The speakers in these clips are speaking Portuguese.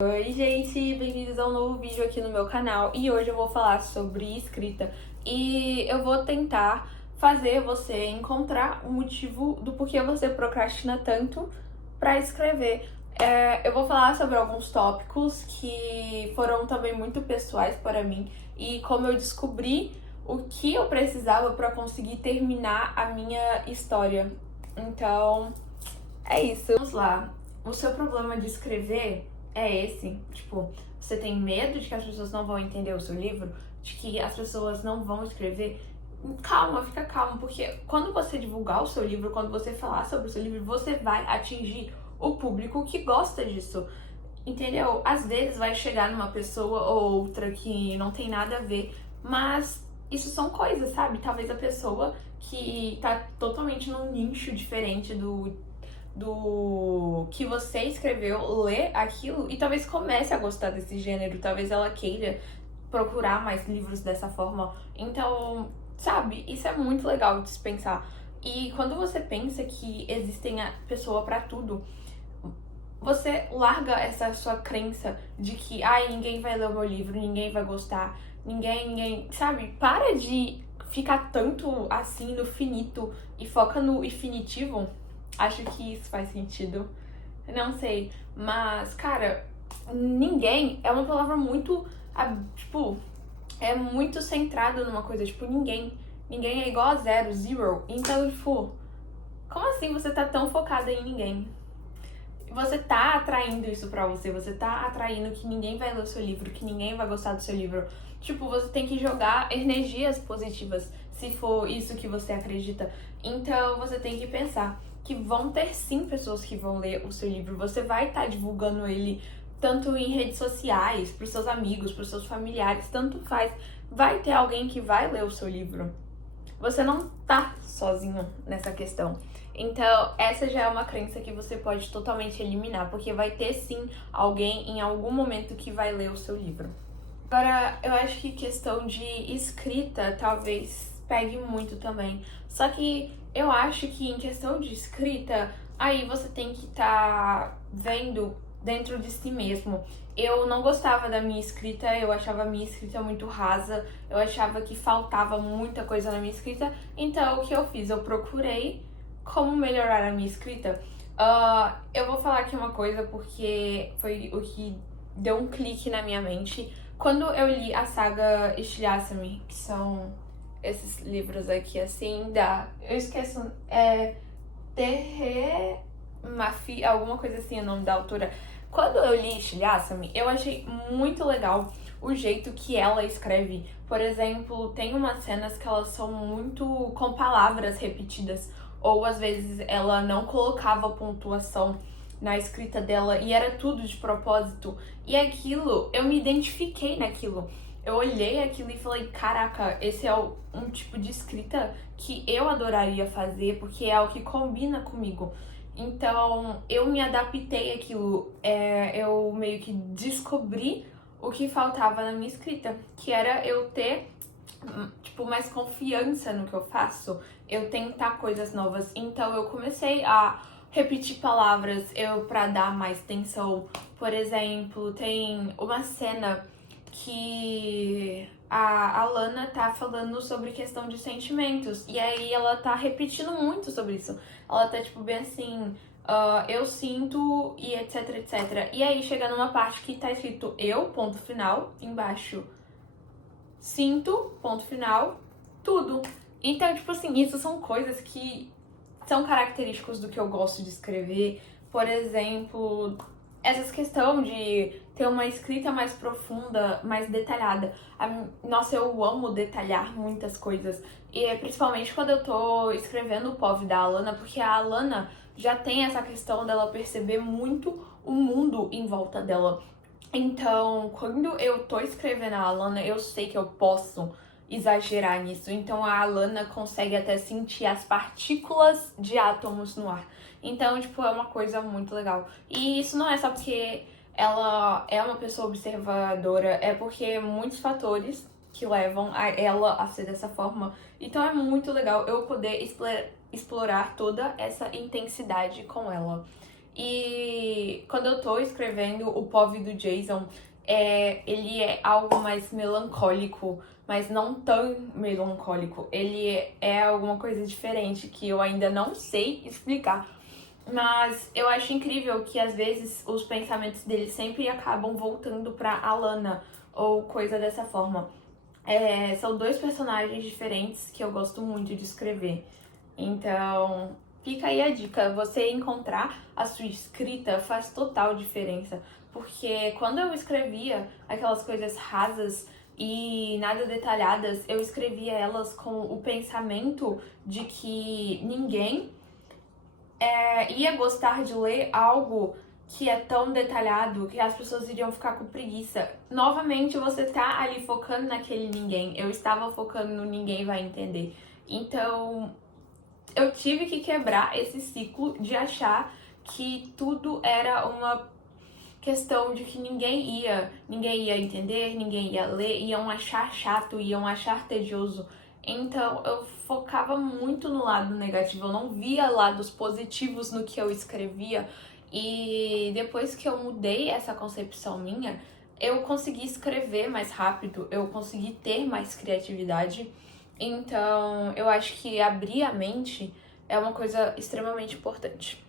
Oi gente, bem-vindos a um novo vídeo aqui no meu canal e hoje eu vou falar sobre escrita e eu vou tentar fazer você encontrar o motivo do porquê você procrastina tanto para escrever. Eu vou falar sobre alguns tópicos que foram também muito pessoais para mim e como eu descobri o que eu precisava para conseguir terminar a minha história. Então, é isso. Vamos lá. O seu problema de escrever é esse? Tipo, você tem medo de que as pessoas não vão entender o seu livro? De que as pessoas não vão escrever? Calma, fica calmo, porque quando você divulgar o seu livro, quando você falar sobre o seu livro, você vai atingir o público que gosta disso. Entendeu? Às vezes vai chegar numa pessoa ou outra que não tem nada a ver, mas isso são coisas, sabe? Talvez a pessoa que tá totalmente num nicho diferente do que você escreveu, ler aquilo e talvez comece a gostar desse gênero, talvez ela queira procurar mais livros dessa forma. Então, sabe, isso é muito legal de se pensar. E quando você pensa que existem a pessoa pra tudo, você larga essa sua crença de que, ai, ninguém vai ler o meu livro, ninguém vai gostar, ninguém, sabe? Para de ficar tanto assim no finito e foca no infinitivo. Acho que isso faz sentido. Não sei, mas, cara, ninguém é uma palavra muito, tipo, é muito centrada numa coisa, tipo, ninguém. Ninguém é igual a zero, zero. Então, tipo, como assim você tá tão focada em ninguém? Você tá atraindo isso pra você, você tá atraindo que ninguém vai ler o seu livro, que ninguém vai gostar do seu livro. Tipo, você tem que jogar energias positivas, se for isso que você acredita. Então, você tem que pensar que vão ter sim pessoas que vão ler o seu livro. Você vai estar divulgando ele tanto em redes sociais, pros seus amigos, pros seus familiares, tanto faz. Vai ter alguém que vai ler o seu livro. Você não tá sozinho nessa questão. Então, essa já é uma crença que você pode totalmente eliminar, porque vai ter sim alguém em algum momento que vai ler o seu livro. Agora, eu acho que questão de escrita talvez pegue muito também. Só que eu acho que em questão de escrita, aí você tem que estar vendo dentro de si mesmo. Eu não gostava da minha escrita, eu achava a minha escrita muito rasa, eu achava que faltava muita coisa na minha escrita. Então, o que eu fiz? Eu procurei como melhorar a minha escrita. Eu vou falar aqui uma coisa porque foi o que deu um clique na minha mente. Quando eu li a saga Estilhaça-me, que são esses livros aqui assim, eu esqueço, Terre Mafi, alguma coisa assim, é o nome da autora. Quando eu li Estilhaça-me, eu achei muito legal o jeito que ela escreve. Por exemplo, tem umas cenas que elas são muito com palavras repetidas, ou às vezes ela não colocava pontuação na escrita dela e era tudo de propósito. E aquilo, eu me identifiquei naquilo. Eu olhei aquilo e falei, caraca, esse é um tipo de escrita que eu adoraria fazer, porque é o que combina comigo. Então, eu me adaptei àquilo, eu meio que descobri o que faltava na minha escrita, que era eu ter, tipo, mais confiança no que eu faço, eu tentar coisas novas. Então, eu comecei a repetir palavras pra dar mais tensão. Por exemplo, tem uma cena que a Lana tá falando sobre questão de sentimentos. E aí ela tá repetindo muito sobre isso. Ela tá tipo bem assim, eu sinto e etc, etc. E aí chega numa parte que tá escrito eu, ponto final, embaixo. Sinto, ponto final, tudo. Então, tipo assim, isso são coisas que são característicos do que eu gosto de escrever. Por exemplo, essa questão de ter uma escrita mais profunda, mais detalhada. Nossa, eu amo detalhar muitas coisas. E principalmente quando eu tô escrevendo o POV da Alana, porque a Alana já tem essa questão dela perceber muito o mundo em volta dela. Então, quando eu tô escrevendo a Alana, eu sei que eu posso exagerar nisso. Então, a Alana consegue até sentir as partículas de átomos no ar. Então, tipo, é uma coisa muito legal. E isso não é só porque ela é uma pessoa observadora, é porque muitos fatores que levam a ela a ser dessa forma. Então, é muito legal eu poder explorar toda essa intensidade com ela. E quando eu tô escrevendo o POV do Jason, ele é algo mais melancólico, mas não tão melancólico. Ele é alguma coisa diferente que eu ainda não sei explicar. Mas eu acho incrível que às vezes os pensamentos dele sempre acabam voltando pra Alana ou coisa dessa forma. São dois personagens diferentes que eu gosto muito de escrever. Então, fica aí a dica. Você encontrar a sua escrita faz total diferença. Porque quando eu escrevia aquelas coisas rasas e nada detalhadas, eu escrevia elas com o pensamento de que ninguém ia gostar de ler algo que é tão detalhado que as pessoas iriam ficar com preguiça. Novamente, você tá ali focando naquele ninguém. Eu estava focando no ninguém vai entender. Então, eu tive que quebrar esse ciclo de achar que tudo era uma questão de que ninguém ia entender, ninguém ia ler, iam achar chato, iam achar tedioso. Então eu focava muito no lado negativo, eu não via lados positivos no que eu escrevia. E depois que eu mudei essa concepção minha, eu consegui escrever mais rápido, eu consegui ter mais criatividade. Então eu acho que abrir a mente é uma coisa extremamente importante.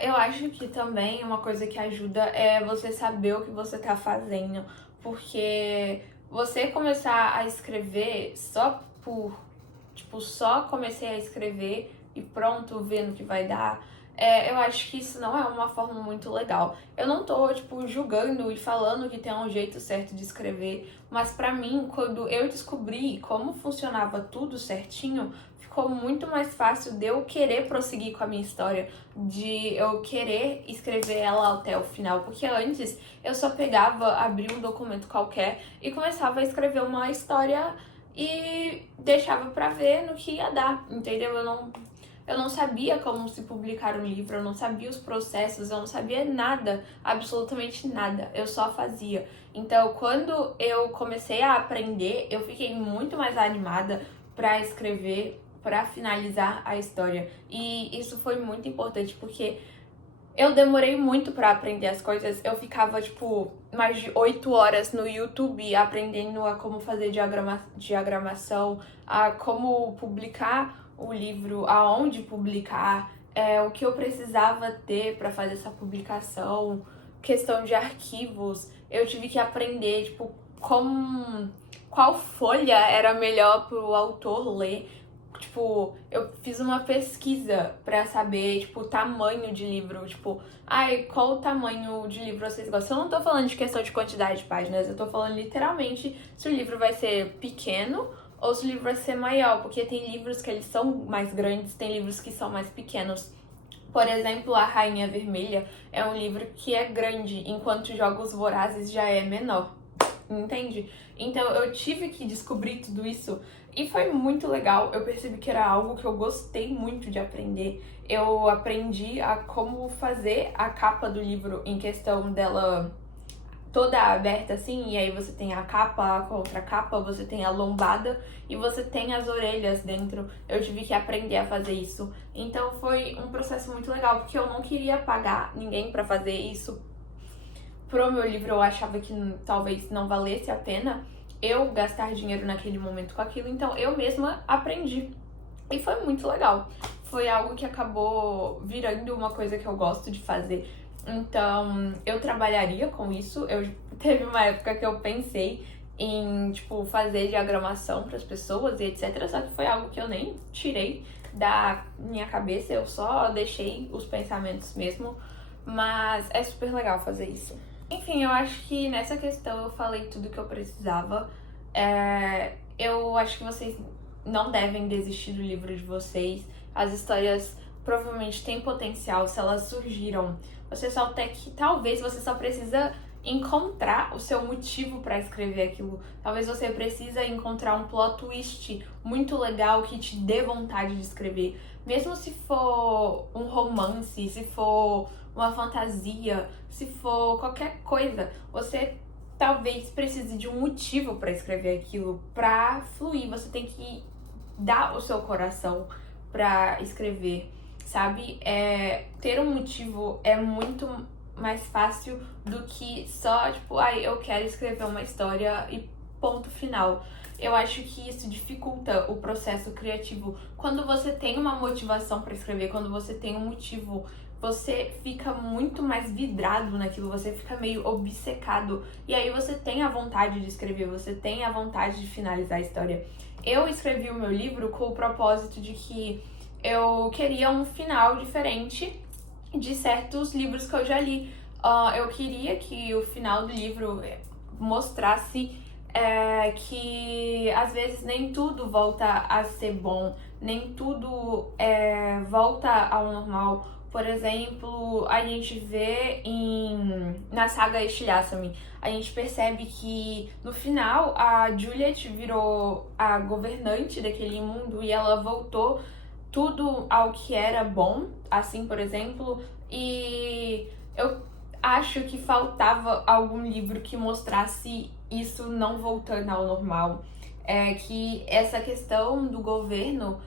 Eu acho que também uma coisa que ajuda é você saber o que você tá fazendo, porque você começar a escrever só por, tipo, só comecei a escrever e pronto, vendo que vai dar, eu acho que isso não é uma forma muito legal. Eu não tô, tipo, julgando e falando que tem um jeito certo de escrever, mas pra mim, quando eu descobri como funcionava tudo certinho, ficou muito mais fácil de eu querer prosseguir com a minha história, de eu querer escrever ela até o final, porque antes eu só pegava, abria um documento qualquer e começava a escrever uma história e deixava pra ver no que ia dar, entendeu? Eu não sabia como se publicar um livro, eu não sabia os processos, eu não sabia nada, absolutamente nada, eu só fazia. Então, quando eu comecei a aprender, eu fiquei muito mais animada pra escrever, pra finalizar a história. E isso foi muito importante, porque eu demorei muito pra aprender as coisas. Eu ficava, tipo, mais de 8 horas no YouTube aprendendo a como fazer diagramação, a como publicar o livro, aonde publicar, o que eu precisava ter pra fazer essa publicação, questão de arquivos. Eu tive que aprender, tipo, qual folha era melhor pro autor ler. Tipo, eu fiz uma pesquisa pra saber, tipo, o tamanho de livro. Tipo, qual o tamanho de livro vocês gostam? Eu não tô falando de questão de quantidade de páginas, eu tô falando literalmente se o livro vai ser pequeno ou se o livro vai ser maior. Porque tem livros que eles são mais grandes, tem livros que são mais pequenos. Por exemplo, A Rainha Vermelha é um livro que é grande, enquanto Jogos Vorazes já é menor. Entende? Então eu tive que descobrir tudo isso e foi muito legal. Eu percebi que era algo que eu gostei muito de aprender. Eu aprendi a como fazer a capa do livro em questão dela toda aberta assim, e aí você tem a capa, a contracapa, você tem a lombada e você tem as orelhas dentro. Eu tive que aprender a fazer isso. Então foi um processo muito legal, porque eu não queria pagar ninguém pra fazer isso. Pro meu livro, eu achava que talvez não valesse a pena eu gastar dinheiro naquele momento com aquilo, então eu mesma aprendi. E foi muito legal. Foi algo que acabou virando uma coisa que eu gosto de fazer. Então, eu trabalharia com isso. Teve uma época que eu pensei em, tipo, fazer diagramação para as pessoas e etc. Só que foi algo que eu nem tirei da minha cabeça, eu só deixei os pensamentos mesmo. Mas é super legal fazer isso. Enfim, eu acho que nessa questão eu falei tudo que eu precisava. Eu acho que vocês não devem desistir do livro de vocês. As histórias provavelmente têm potencial se elas surgiram. Você só tem que, talvez você só precisa encontrar o seu motivo para escrever aquilo. Talvez você precisa encontrar um plot twist muito legal que te dê vontade de escrever. Mesmo se for um romance, se for uma fantasia, se for qualquer coisa, você talvez precise de um motivo para escrever aquilo, para fluir. Você tem que dar o seu coração para escrever. sabe? Ter um motivo é muito mais fácil do que só, tipo, eu quero escrever uma história e ponto final. Eu acho que isso dificulta o processo criativo. Quando você tem uma motivação para escrever, quando você tem um motivo, você fica muito mais vidrado naquilo, você fica meio obcecado. E aí você tem a vontade de escrever, você tem a vontade de finalizar a história. Eu escrevi o meu livro com o propósito de que eu queria um final diferente de certos livros que eu já li. Eu queria que o final do livro mostrasse que às vezes nem tudo volta a ser bom, nem tudo volta ao normal. Por exemplo, a gente vê na saga Estilhaça-me, a gente percebe que no final a Juliet virou a governante daquele mundo e ela voltou tudo ao que era bom, assim, por exemplo, e eu acho que faltava algum livro que mostrasse isso não voltando ao normal, que essa questão do governo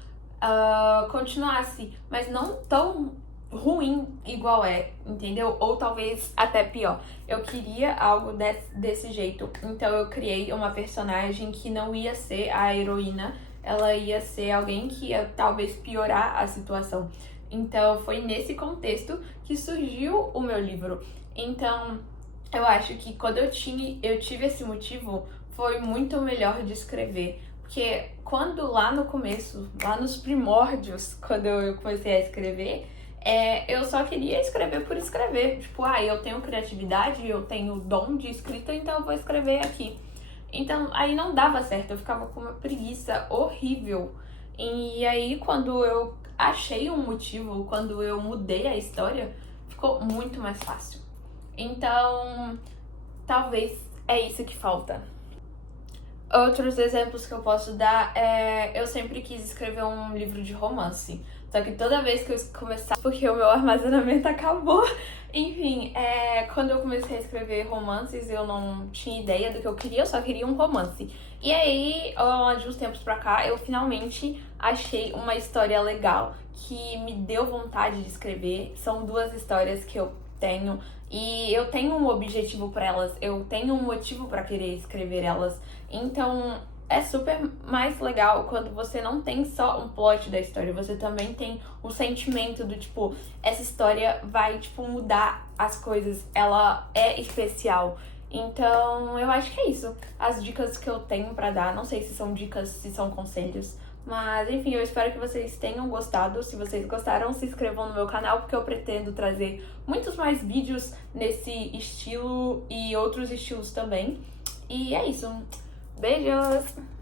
continuasse, mas não tão ruim igual entendeu? Ou talvez até pior. Eu queria algo desse jeito, então eu criei uma personagem que não ia ser a heroína, ela ia ser alguém que ia talvez piorar a situação. Então foi nesse contexto que surgiu o meu livro. Então eu acho que quando eu tive esse motivo, foi muito melhor de escrever. Porque quando lá no começo, lá nos primórdios, quando eu comecei a escrever, eu só queria escrever por escrever. Tipo, eu tenho criatividade, eu tenho dom de escrita, então eu vou escrever aqui. Então, aí não dava certo, eu ficava com uma preguiça horrível. E aí, quando eu achei um motivo, quando eu mudei a história, ficou muito mais fácil. Então, talvez é isso que falta. Outros exemplos que eu posso dar eu sempre quis escrever um livro de romance. Só que toda vez que eu começava, porque o meu armazenamento acabou. Enfim, quando eu comecei a escrever romances, eu não tinha ideia do que eu queria, eu só queria um romance. E aí, de uns tempos pra cá, eu finalmente achei uma história legal que me deu vontade de escrever. São 2 histórias que eu tenho e eu tenho um objetivo pra elas, eu tenho um motivo pra querer escrever elas. Então é super mais legal quando você não tem só um plot da história, você também tem o sentimento do tipo, essa história vai mudar as coisas, ela é especial. Então eu acho que é isso, as dicas que eu tenho pra dar. Não sei se são dicas, se são conselhos, mas enfim, eu espero que vocês tenham gostado. Se vocês gostaram, se inscrevam no meu canal, porque eu pretendo trazer muitos mais vídeos nesse estilo e outros estilos também. E é isso. Beijos!